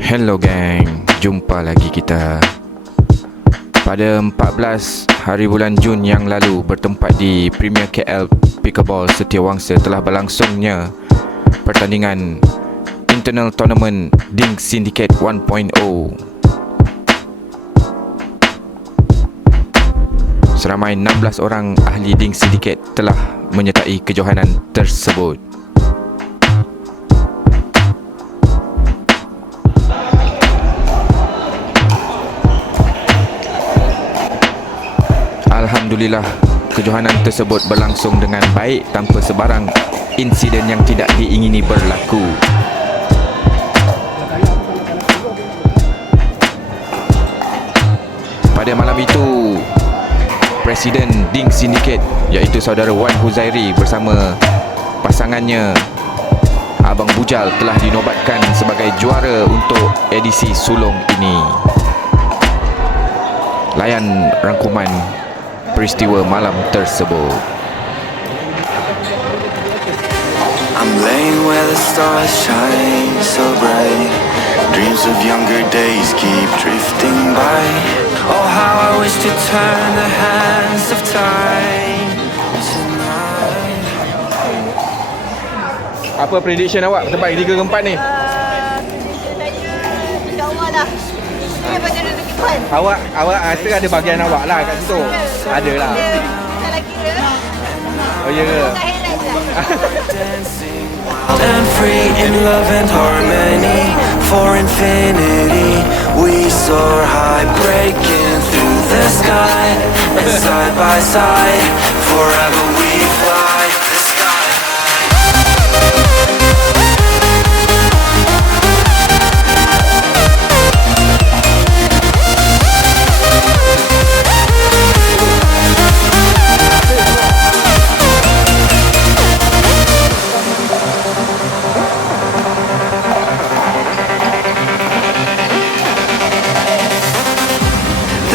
Hello gang, jumpa lagi kita. Pada 14 hari bulan Jun yang lalu, bertempat di Premier KL Pickleball Setiawangsa, telah berlangsungnya pertandingan Internal Tournament Ding Syndicate 1.0. Seramai 16 orang ahli Ding Syndicate telah menyertai kejohanan tersebut. Alhamdulillah, kejohanan tersebut berlangsung dengan baik tanpa sebarang insiden yang tidak diingini berlaku. Pada malam itu, Presiden Ding Syndicate iaitu saudara Wan Huzairi bersama pasangannya Abang Bujal telah dinobatkan sebagai juara untuk edisi sulung ini. Layan rangkuman peristiwa malam tersebut. I'm laying where the stars shine so bright. Dreams of younger days keep drifting by. Oh, how I wish to turn the hands of time tonight. Apa prediction awak tempat 3 ke 4 ni? Prediction saya insya-Allah lah. Saya baca dulu depan. Awak rasa ada bahagian awak lah kat situ. Ada lah. Kita lagi ke? Oh ya ke? Tak heran lah. Dancing wild and free in love and harmony. For infinity we soar high, breaking through the sky. And side by side forever we fly the sky high.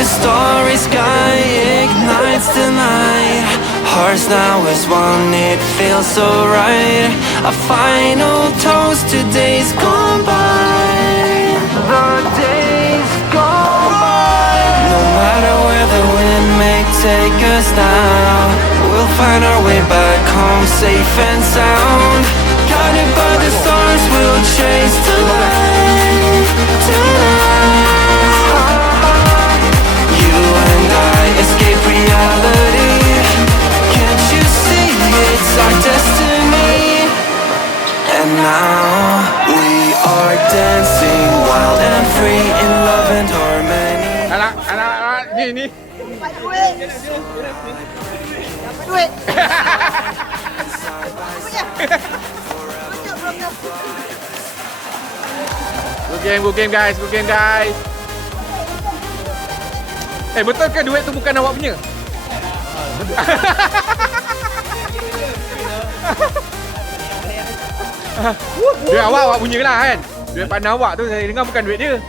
Starry sky ignites the night. Hearts now as one, it feels so right. A final toast to days gone by. The days gone by. No matter where the wind may take us now, we'll find our way back home safe and sound. Guided by the stars, we'll chase the light tonight. Escape reality. Can't you see it's our destiny? And now we are dancing wild and free in love and harmony. Anak ni. Dapat duit. Dapat duit. Punya. Tutup program. Good game guys. Betul ke duit tu bukan awak punya? Duit awak punya lah kan? Duit partner awak tu saya dengar bukan duit dia.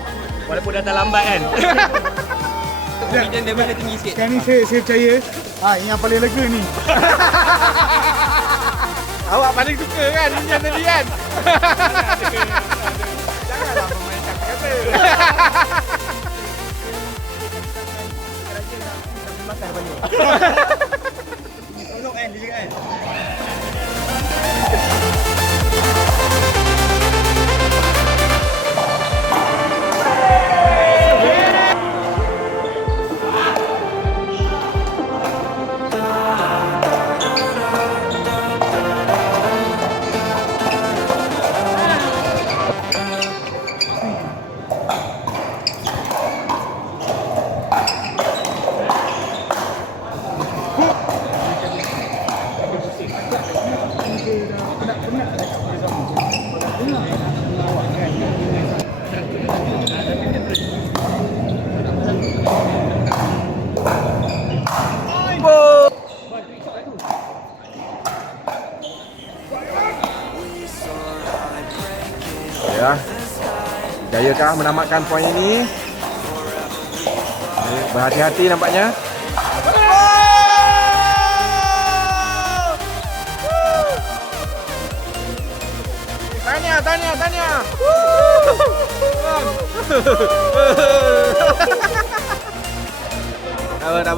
Walaupun dah terlambat kan. Comedian level dia tinggi sikit. Sekarang ni saya percaya ini yang paling lega ni. Awak paling suka kan yang tadi kan? Janganlah pemain kata-kata. Tolong kan dia kan. Ya. Jayakah menamatkan poin ini? Berhati-hati nampaknya. Tanya.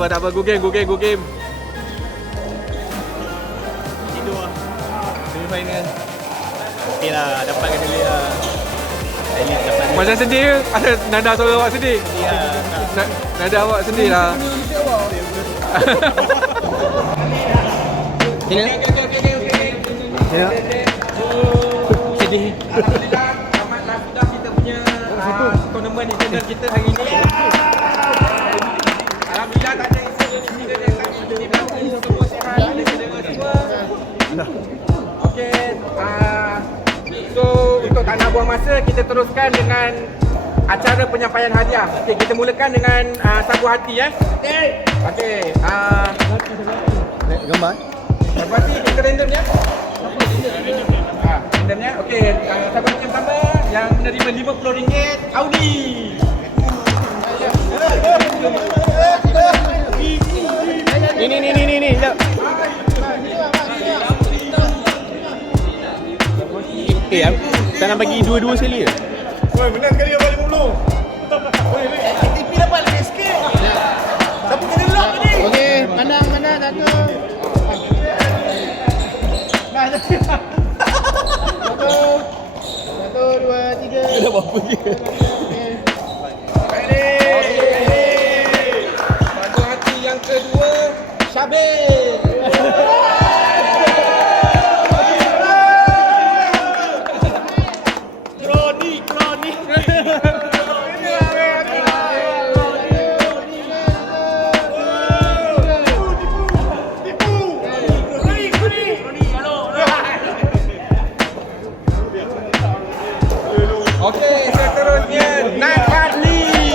Tak apa. Go game. Tidur lah. Semi-final. Okey lah, dapatkan duit lah. At least dapat duit. Macam sedih ke? Ada nada suara awak sedih? Ya, Nada awak sedih lah. sedih. Alhamdulillah, tamatlah sudah kita punya tournament internal kita hari ini. Alhamdulillah tak ada incident yang kami semua sihat, ada saudara semua. Okey, so untuk tak nak buang masa, kita teruskan dengan acara penyampaian hadiah. Okey, kita mulakan dengan sagu hati Okey, Gambar. sagu hati kita random ya. Randomnya. Okey, sagu hati yang pertama yang menerima RM50, Audi. Ni, jap. Tak nak bagi dua-dua sekali ke? Woi, benar sekali dapat 50. Woi, ATP dapat lebih sikit. Siapa kena lock ni? Okey, pandang satu. Satu, dua, tiga. Dah apa dia? Sagu hati yang kedua, Syabir. Okey, seterusnya Nat Fadli.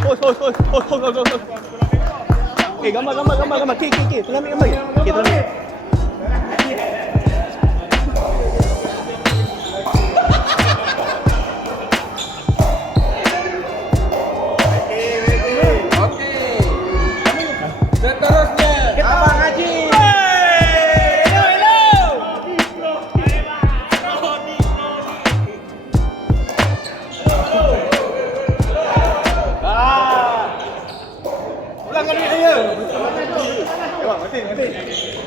Hos. Gambar. K. Tengah ambil gambar ke? Okey, tengah ambil. Okey. Seterusnya Abang Haji.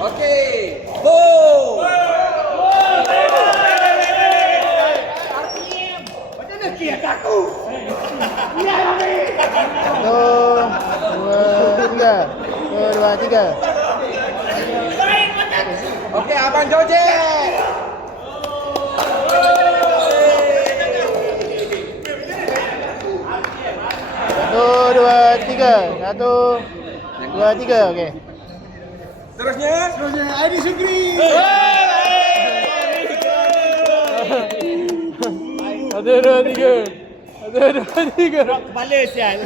Okey. Bo. Macam mana kia aku? Satu, dua, tiga. Okey, Abang Jojet. Satu, dua, tiga. Satu, dua, tiga. Okey. Seterusnya Adi Sugri. Satu, dua, tiga. Gerak kepala sial.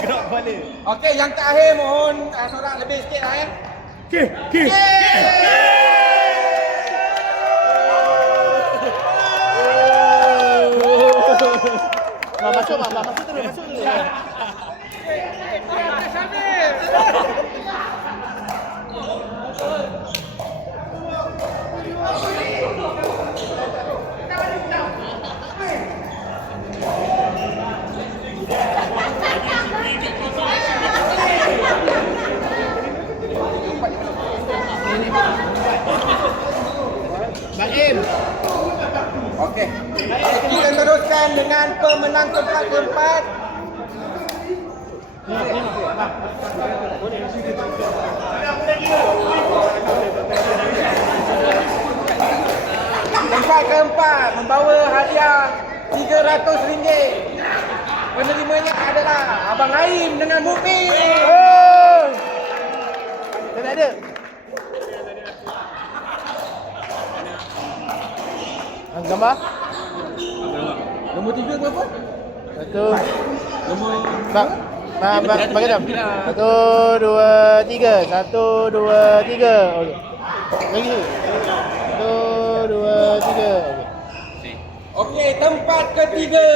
Gerak kepala. okey, yang terakhir mohon sorak lebih sikit lah Okey. Masuk terus. Okey. Kita teruskan dengan pemenang tempat keempat. Tempat keempat membawa hadiah RM300. Penerimanya adalah Abang Aim dengan Mukmin. Tak ada. Gambar? Nombor 3 berapa? Satu. Nombor Bagi jam. Satu, dua, tiga. Satu, dua, tiga. Okey. Lagi. Satu, dua, tiga. Okey. Okey, tempat ketiga.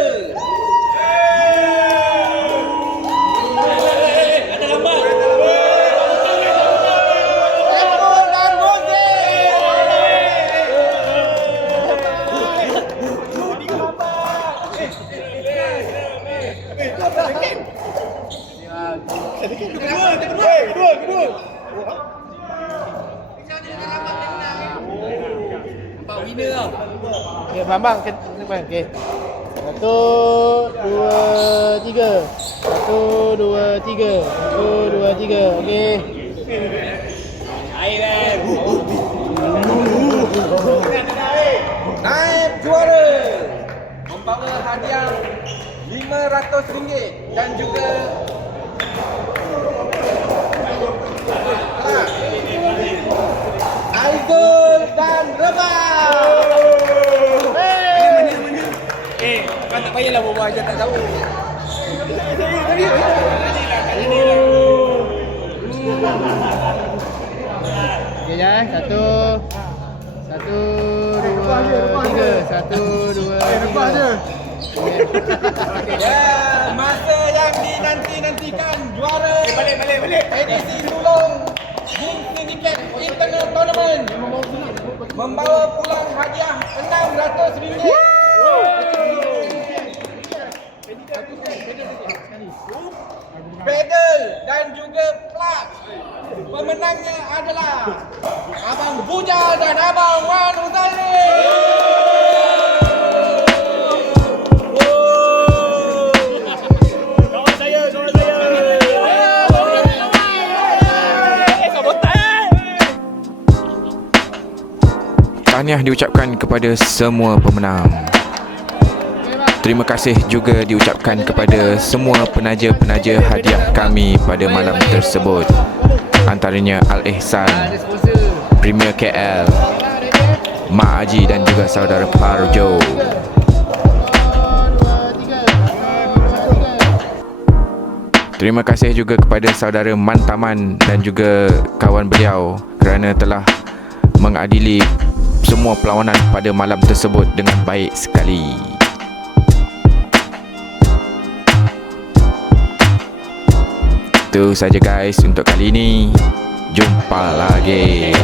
Ada gambar. Apple dan Rose. Okay, bang. Okay. 1, 2, 3. 1, 2, 3. 1, 2, 3. Okay. Naib juara membawa hadiah RM500 dan juga Aizul dan Rebah. Kau tak payahlah berbual je tak tahu. Okay, ya. 1, 2, 3. 1, 2, 3. Ya, masa yang dinanti-nantikan juara balik. Edisi sulung Boom Syndicate Internal Tournament membawa pulang hadiah RM600. Pedal dan juga plug. Pemenangnya adalah Abang Bujal dan Abang Wan Huzaili. Tahniah diucapkan kepada semua pemenang. Terima kasih juga diucapkan kepada semua penaja-penaja hadiah kami pada malam tersebut. Antaranya Al-Ihsan, Premier KL, Mak Haji dan juga saudara Parjo. Terima kasih juga kepada saudara Mantaman dan juga kawan beliau kerana telah mengadili semua perlawanan pada malam tersebut dengan baik sekali. Itu saja guys untuk kali ini. Jumpa lagi.